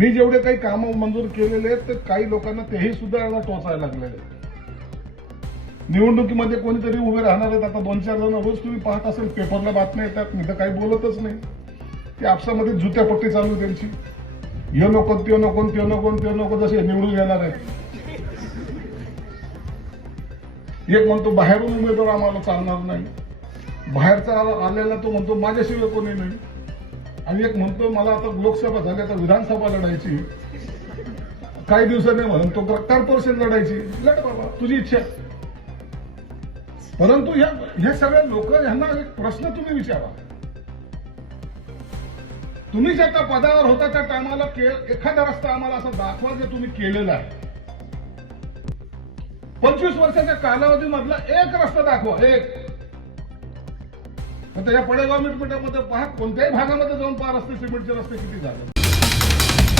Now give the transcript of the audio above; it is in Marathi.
मी जेवढे काही कामं मंजूर केलेले आहेत तर काही लोकांना तेही सुद्धा आता टोचायला लागलेले निवडणुकीमध्ये कोणीतरी उभे राहणार आहेत आता दोन चार जण रोज तुम्ही पाहत असेल पेपरला बातम्या येतात मी तर काही बोलतच नाही. ते आपसामध्ये जुत्यापट्टी चालू त्यांची. हे नको ते नको ते नको ते नको जसे निवडून येणार आहे एक म्हणतो बाहेरून उमेदवार आम्हाला चालणार नाही. बाहेरचा आलेला तो म्हणतो माझ्याशिवाय कोणी नाही. आणि एक म्हणतो मला आता लोकसभा झाली आता विधानसभा लढायची. काही दिवसांनी म्हणून तो कॉर्पोरेशन लढायची. लढ बाबा तुझी इच्छा. परंतु या हे सगळे लोक यांना एक प्रश्न तुम्ही विचारा. तुम्ही ज्या त्या पदावर होता त्या टायमाला एखादा रस्ता आम्हाला असा दाखवा जे तुम्ही केलेला आहे. पंचवीस वर्षाच्या कालावधीमधला एक रस्ता दाखवा एक. पण त्याच्या पडेगाव मिटपटामध्ये पहा कोणत्याही भागामध्ये जाऊन पहा रस्ते सिमेंटचे रस्ते किती झाले.